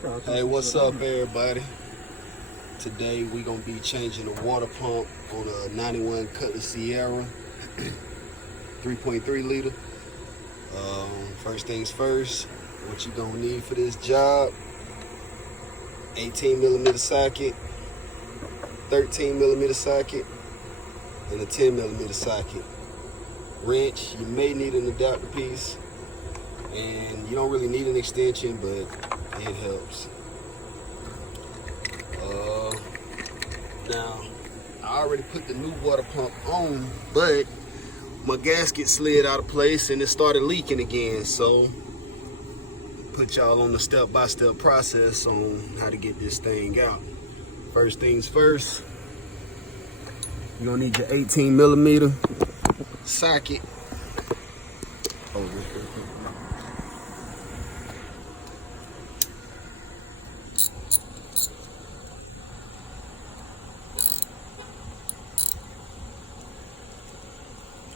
Hey, what's up, everybody? Today we gonna be changing the water pump on a 91 Cutlass Ciera 3.3 liter. First things first, what you gonna need for this job: 18 millimeter socket, 13 millimeter socket, and a 10 millimeter socket. Wrench, you may need an adapter piece, and you don't really need an extension, but it helps. Now, I already put the new water pump on, but my gasket slid out of place and it started leaking again. So, put y'all on the step-by-step process on how to get this thing out. First things first, you're gonna need your 18 millimeter socket.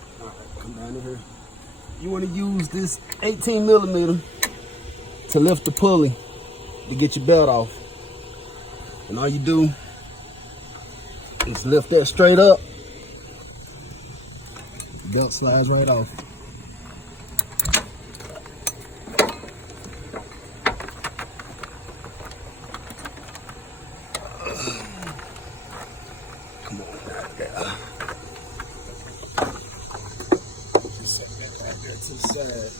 Oh, come down here. You want to use this 18 millimeter to lift the pulley to get your belt off. And all you do is lift that straight up. The belt slides right off. Come on, out there. Set that right there to the side.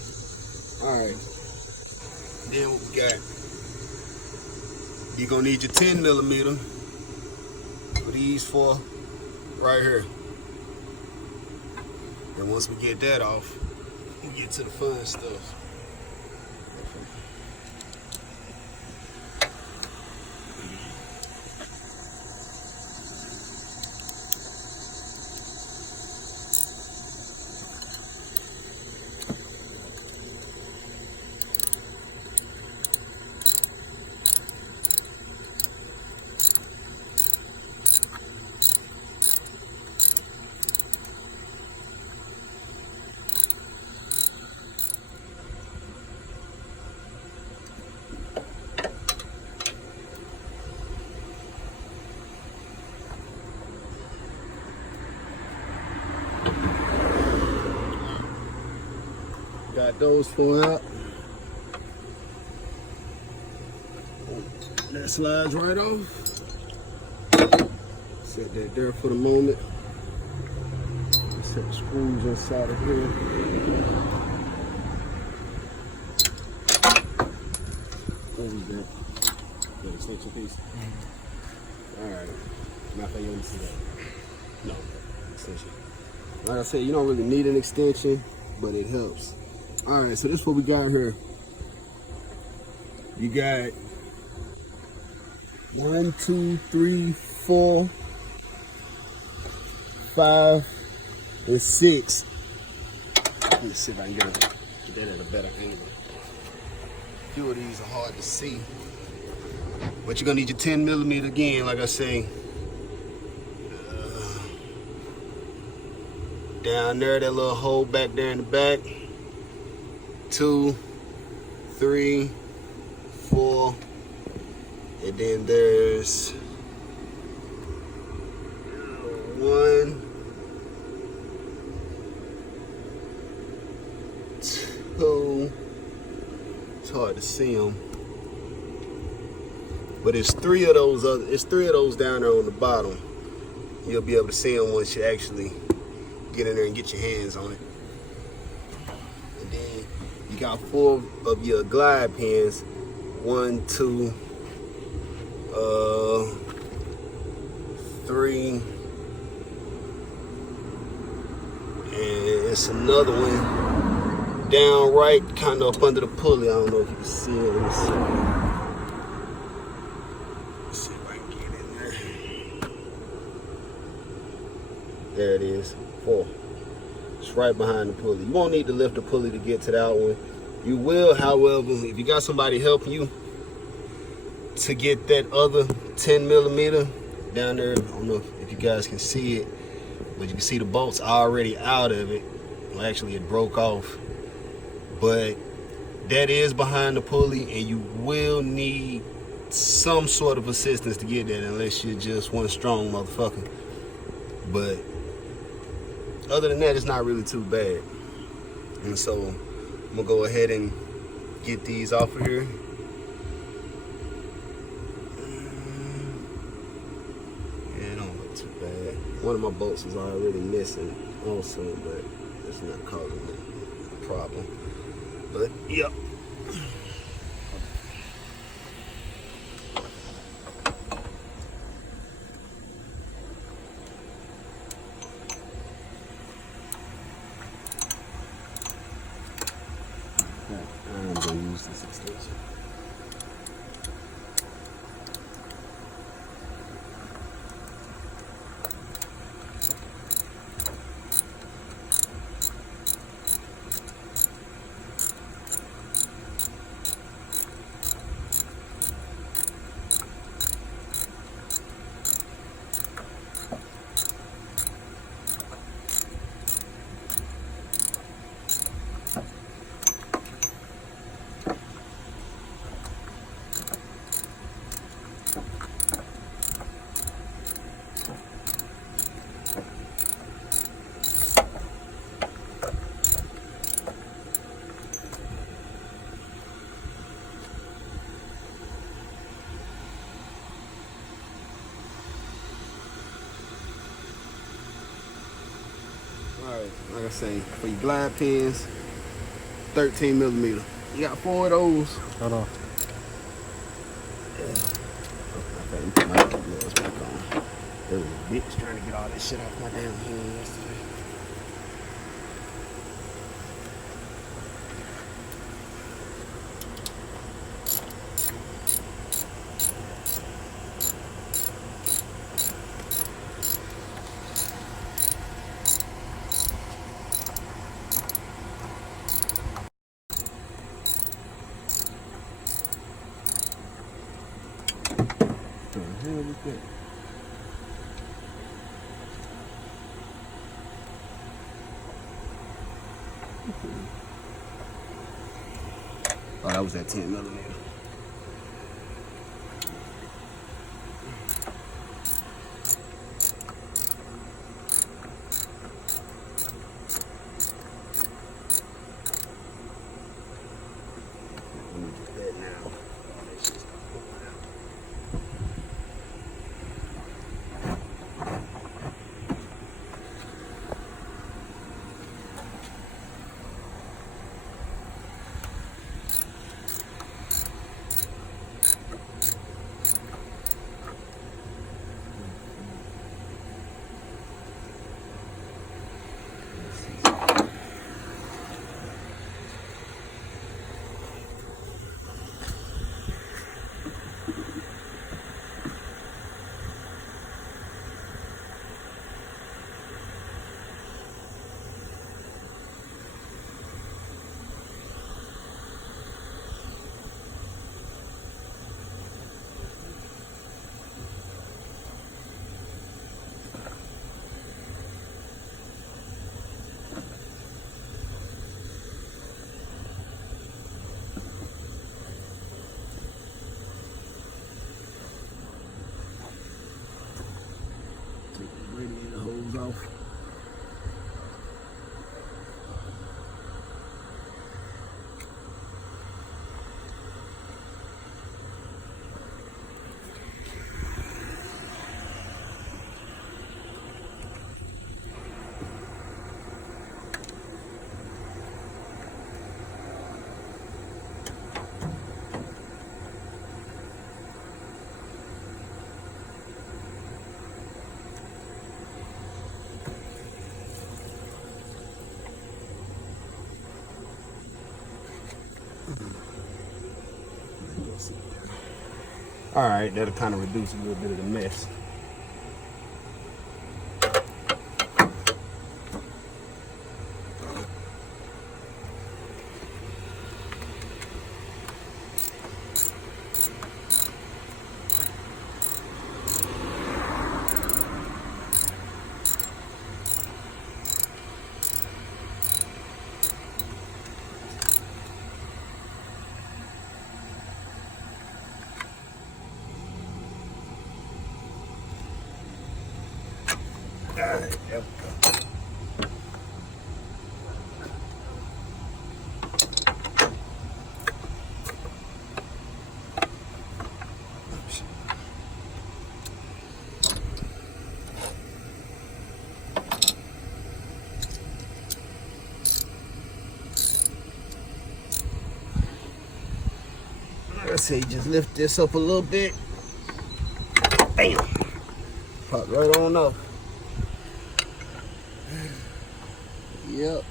Alright. Then what we got? You're gonna need your 10 millimeter for these four right here. And once we get that off, we get to the fun stuff. Got those four out. That slides right off. Set that there for the moment. Set the screws inside of here. What was that? The extension piece. Alright. Not that you want to see that. No, extension. Like I said, you don't really need an extension, but it helps. Alright, so this is what we got here. You got 1, 2, 3, 4, 5, and 6. Let me see if I can get that at a better angle. A few of these are hard to see. But you're gonna need your 10 millimeter again, like I say. Down there, that little hole back there in the back. 2, 3, 4, and then there's 1, 2. It's hard to see them, but it's three of those. It's 3 of those down there on the bottom. You'll be able to see them once you actually get in there and get your hands on it. And then you got 4 of your glide pins. 1, 2, 3, and it's another one down right, kind of up under the pulley. I don't know if you can see it. Let me see. Let's see if I can get in there. There it is. 4. It's right behind the pulley. You won't need to lift the pulley to get to that one. You will, however, if you got somebody helping you to get that other 10 millimeter down there. I don't know if you guys can see it, but you can see the bolts already out of it. Well, actually, it broke off. But that is behind the pulley, and you will need some sort of assistance to get that, unless you're just one strong motherfucker. But other than that, it's not really too bad. And so I'm gonna go ahead and get these off of here. Yeah, it don't look too bad. One of my bolts is already missing also, but it's not causing a problem. But yep. I'm gonna use this extension. Alright, like I say, for your glide pins, 13 millimeter. You got 4 of those. Hold on. Yeah. Okay, let me put my gloves back on. There was a bitch trying to get all this shit off my damn hand yesterday. Oh, that was that 10 millimeter. Let me get that now. Radiator hose off. All right, that'll kind of reduce a little bit of the mess. Alright, there we go. Like I say, just lift this up a little bit. Bam! Pop right on up. Yep.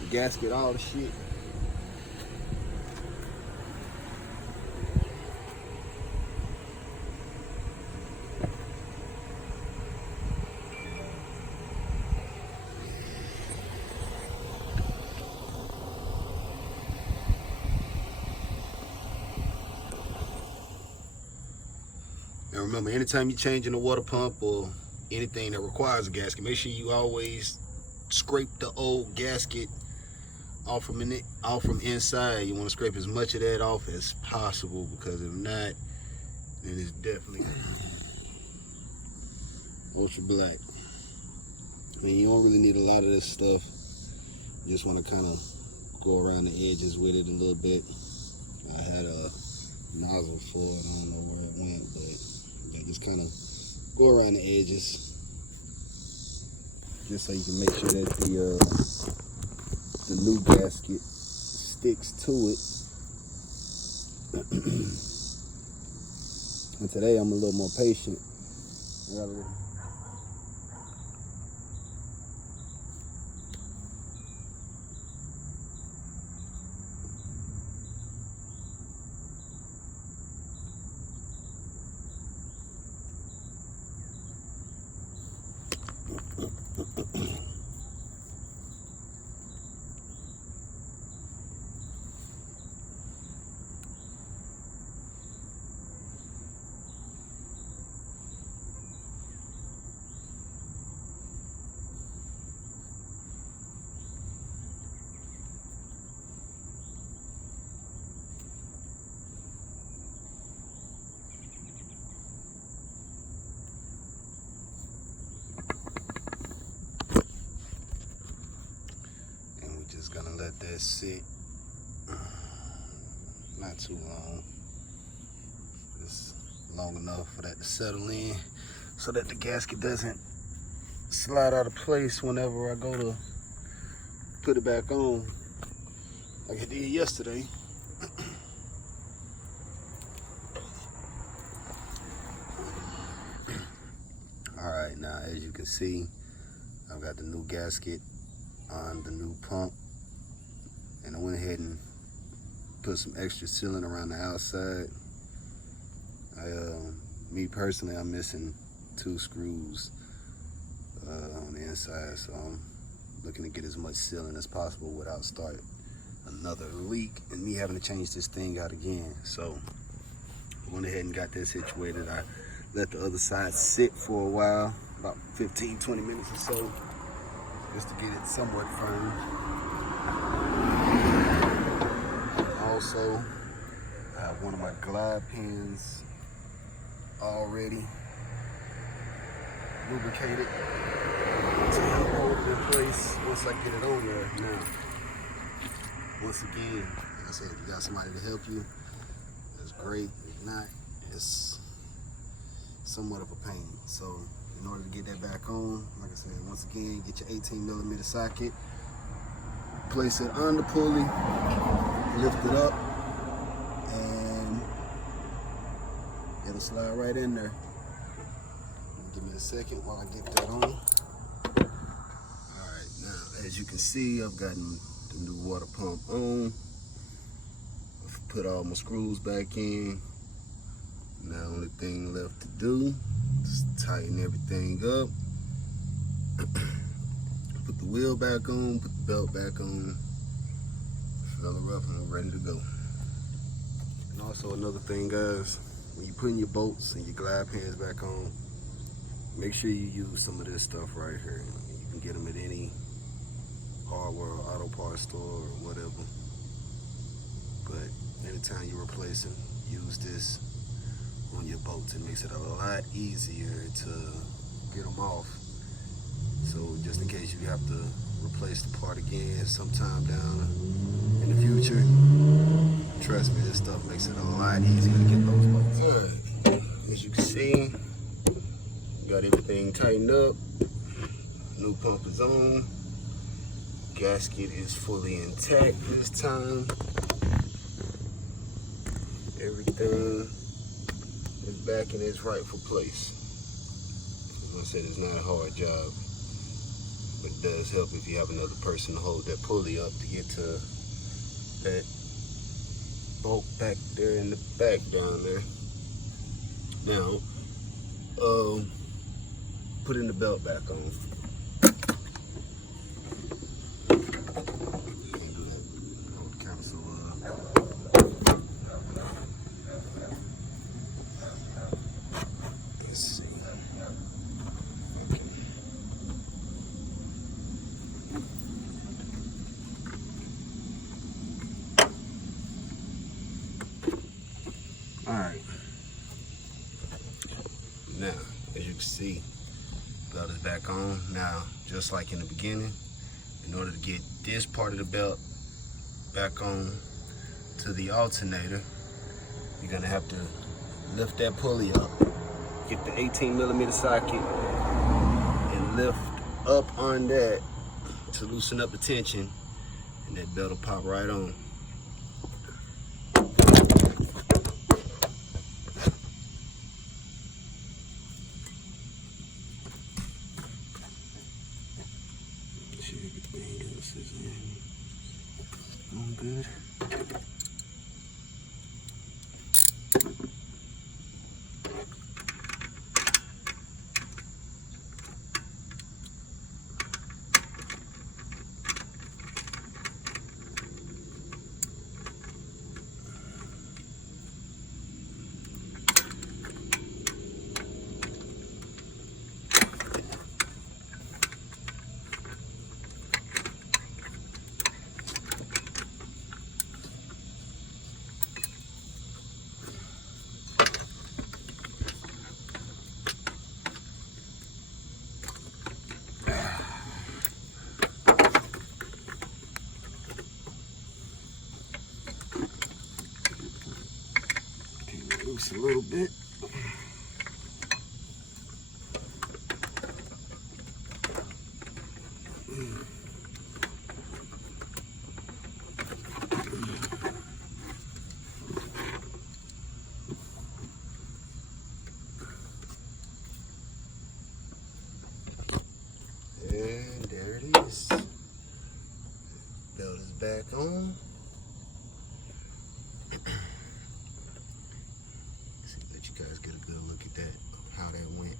The gasket, all the shit. And remember, anytime you're changing a water pump or anything that requires a gasket, make sure you always scrape the old gasket off from inside. You want to scrape as much of that off as possible, because if not, then it's definitely ultra black. I mean, you don't really need a lot of this stuff. You just want to kind of go around the edges with it a little bit. I had a nozzle for it. I don't know where it went, but yeah, just kind of go around the edges, just so you can make sure that the new gasket sticks to it. And today I'm a little more patient. Gonna let that sit not too long, just long enough for that to settle in, so that the gasket doesn't slide out of place whenever I go to put it back on, like I did yesterday. All right, now as you can see, I've got the new gasket on the new pump. And I went ahead and put some extra sealing around the outside. Me personally, I'm missing 2 screws on the inside, so I'm looking to get as much sealing as possible without starting another leak and me having to change this thing out again. So I went ahead and got this situated. I let the other side sit for a while, about 15-20 minutes or so, just to get it somewhat firm. Also, I have one of my glide pins already lubricated to help hold it in place once I get it on there. Now, once again, like I said, if you got somebody to help you, that's great. If not, it's somewhat of a pain. So in order to get that back on, like I said, once again, get your 18mm socket, place it on the pulley, lift it up, and it'll slide right in there. Give me a second while I get that on. Alright, now as you can see, I've gotten the new water pump on. I've put all my screws back in. Now the only thing left to do is tighten everything up. Put the wheel back on, put the belt back on. Fill her up and I'm ready to go. And also another thing, guys, when you're putting your bolts and your glide pins back on, make sure you use some of this stuff right here. You can get them at any hardware or auto parts store or whatever. But anytime you're replacing, use this on your bolts. It makes it a lot easier to get them off. So just in case you have to replace the part again sometime down in the future, trust me, this stuff makes it a lot easier to get those bolts. Alright, as you can see, got everything tightened up. New pump is on. Gasket is fully intact this time. Everything is back in its rightful place. As I said, it's not a hard job, but it does help if you have another person to hold that pulley up to get to that bolt back there in the back down there. Now, putting the belt back on. Alright, now as you can see, belt is back on. Now, just like in the beginning, in order to get this part of the belt back on to the alternator, you're gonna have to lift that pulley up, get the 18mm socket, and lift up on that to loosen up the tension, and that belt will pop right on. Everything else is on good. Loose a little bit. And there it is. Belt is back on. Let you guys get a good look at that, how that went.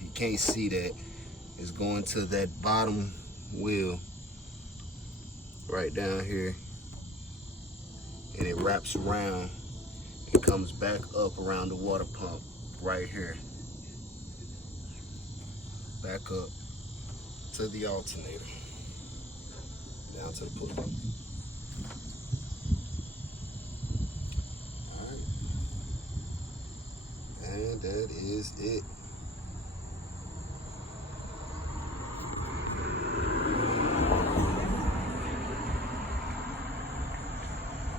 You can't see that. It's going to that bottom wheel right down here, and it wraps around and comes back up around the water pump right here, back up to the alternator, down to the pulley. All right, and that is it.